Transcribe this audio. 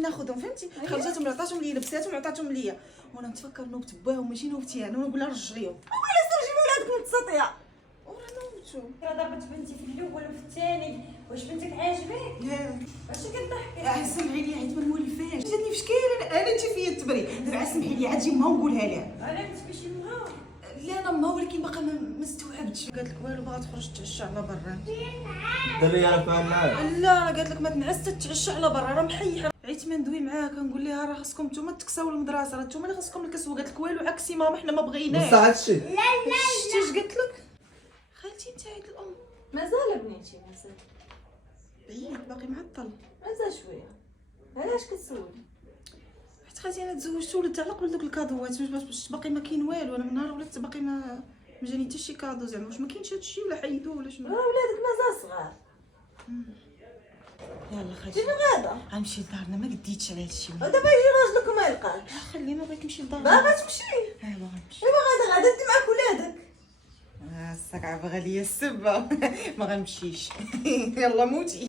ناخذهم فهمتي. خرجتهم عطاتهم لي لبساتهم عطاتهم ليا وانا نتفكر نوبت باهم ماشي نوبتي انا ونقول لها رجعيهم. ولا ترجمي ولادك متسطيه. وراه نوبتو ضربت بنتي في الاول وفي الثاني. واش بنتك عاجبك؟ لا واش كتضحكي؟ سمعي لي عيط ما نولفاش جاتني في شكاير انا انت فيا التبري دابا سمحي لي عاد يما ونقولها لها. علاه انت ماشي مها؟ لا انا ما ولكن باقا ما استوعبتش. قالت لك والو باغا تخرج تعشى على برا. دابا يا راه فاهم معاك. لا راه قالت لك ما تنعس تتعشى على برا راه محيحه. عيت ما ندوي معاها كنقول لها راه خاصكم نتوما تكساو المدرسه راه نتوما اللي خاصكم الكسوه. قالت لك والو عكسي ماما حنا ما بغيناش. بصح هادشي شتي اش قالت لك خالتي نتا عيط الام مازال بنيتي مازال بعيد باقي معطل. مازال شويه. علاش كتسولي؟ حيت خالتي انا تزوجت ولدت على قبل دوك الكادوات باش باقي ما كاين والو. انا من نهار ولدت باقي ما جاني حتى شي كادو زعما واش ما كاينش هادشي ولا حيدوه ولا شنو. راه ولادك مازال صغار. يلا خالتي شنو غادا؟ غنمشي لدارنا ما قديتش على هادشي. ودابا يجي راجلك وما يلقاك. خلينا بغيت نمشي لدارنا. باغا تمشي؟ باغا نمشي. ايوا غادا انت معاك ولادك. الساك عبغى ليا السبه ما غنمشيش. يلا موتي.